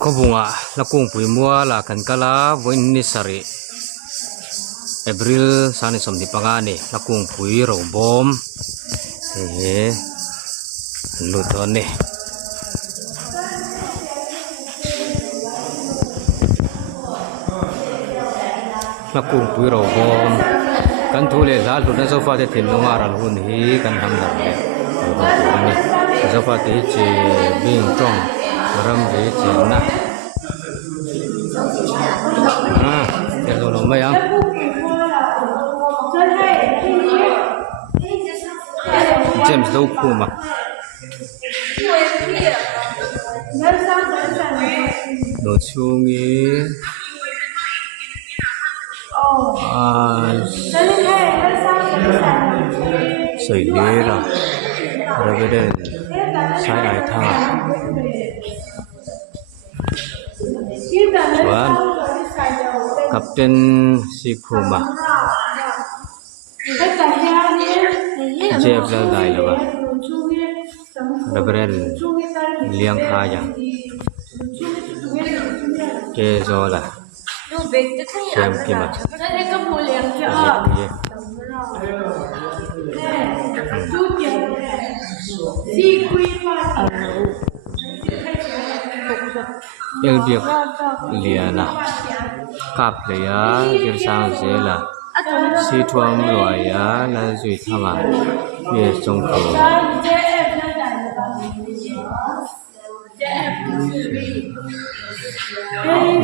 ko bunga la kung pui mua la kan kala voin ni sari April sani som di pangani la kung pui ro bom luton ni la kung pui ro bom kan thule zal tu na sofa te thin longa ral hun hi kan ham dar le ni sofa te che bing tong ram de che na ke lo mai ang James đâu khu mà đồ chung ý sợi lê rồi bây giờ sai ai thang Tuan Kapten si khu mà Jeff la dai la ba Reverend liang kha ya ke zo la Jem ki ma el biak liana kap le ya gir sang je la si thuam loi ya la zui thanga ye song ko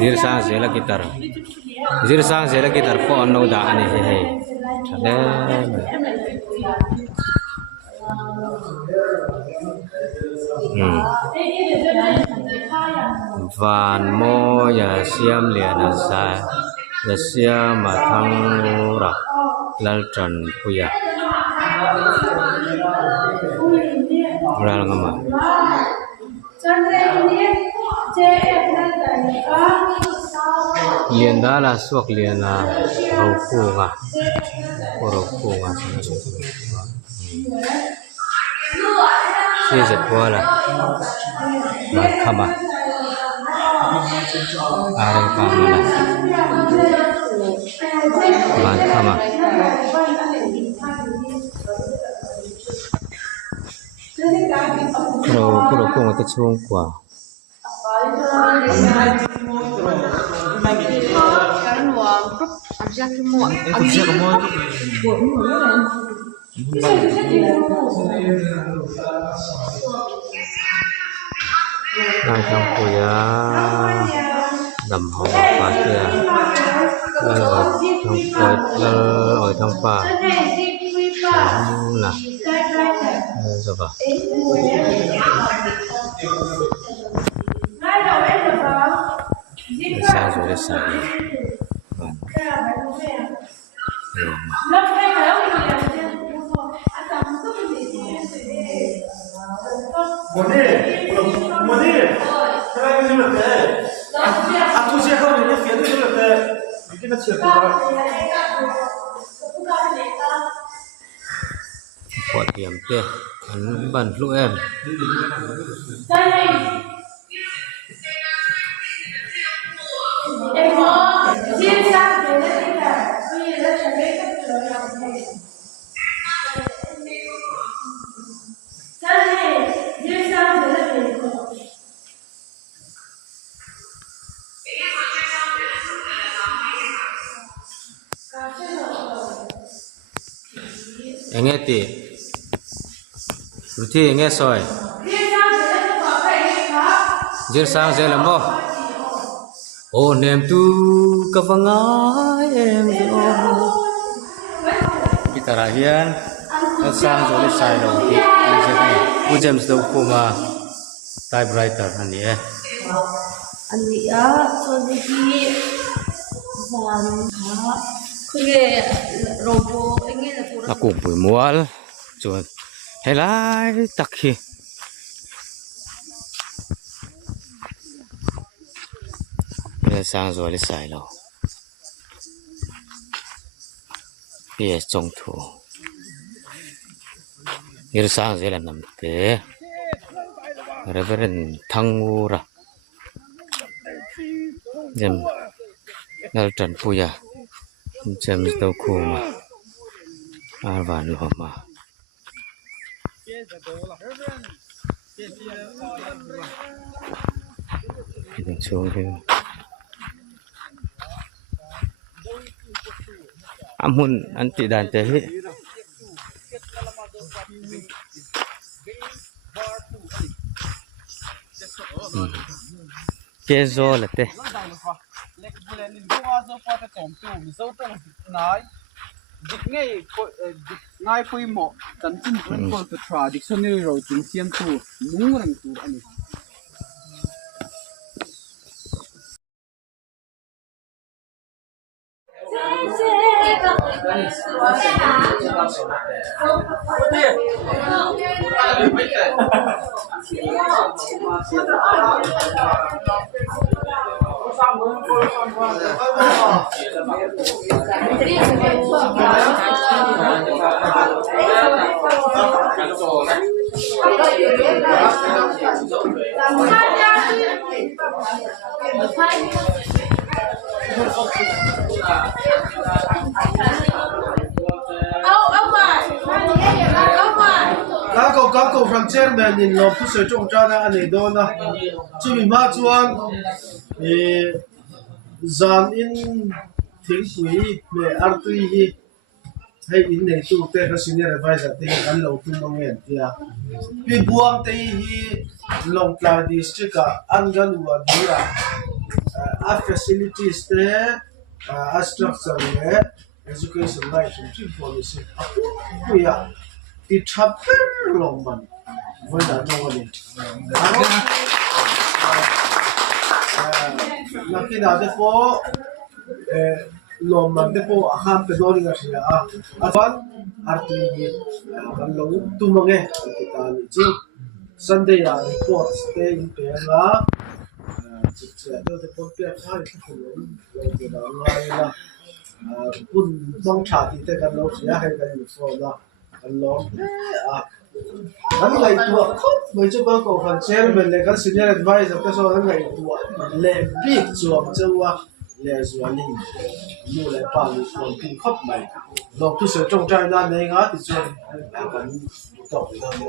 gir sang je la gitar ko no da ani he chale van mo ya siam liana sa ya siam ma thang ra lal tran puya ral ngama lian da la suak lian la ro pu nga si zet kwa la ma khama are ka ma la ban khama pro ko ta chung kwa Nang trong puya đầm hồ pa kia ở trong pa là rồi ba sao rồi đấy sao Modir, traga de até. A tu já não ia ficar de até. Que não tinha para. Quạt điểm kia, ăn bẩn lũ em. Nghe tị rồi thì nghe soi diễn sang sẽ làm mô ô niềm tu cả vang ai em rồi kita rahian sang rồi sai đâu thì anh sẽ đi u James đâu cũng mà typewriter anh ấy cho đi van 그게 로보 engel là cùng buổi mual rồi hay lại tắc khi sang rồi đi xài đâu bây trong thủ giờ sang rồi là nằm thế Reverend thăng u ra Jem Dalton Puya James Dokuma Arvan Loma Ini chung ke Amun anti dan tehe Kezo late ngay pui mo tan chin ko to traditional ro tin siam tu mung rang tu ani các cậu from chairman in lo phu se chong cha na ani do na chi mi ma chuan zan in thing pui me artui hi hay in nei tu te ka senior advisor te kan lo tu mong en tia pi buang te hi long pla district an gan wa dia a facilities te a structure le education right to policy kuya ti chapter long man voi da no ni nakina de po lo man de po ham pe do ringa sia avan arti ni kan lo tu mange ti ta ni chi sunday ya report stay in pe la chi do de po pe ha ri ku lo ke da ngai la pun bang tha ti te kan lo sia hai kan ni so la kan lo ngai tu mai chu ba ko kan chairman le kan senior advisor ka so ngai tu le big chuam chuwa le zualing nu le pa ni so tin khop mai lo tu se chong chai na nei nga ti chuan kan to da ni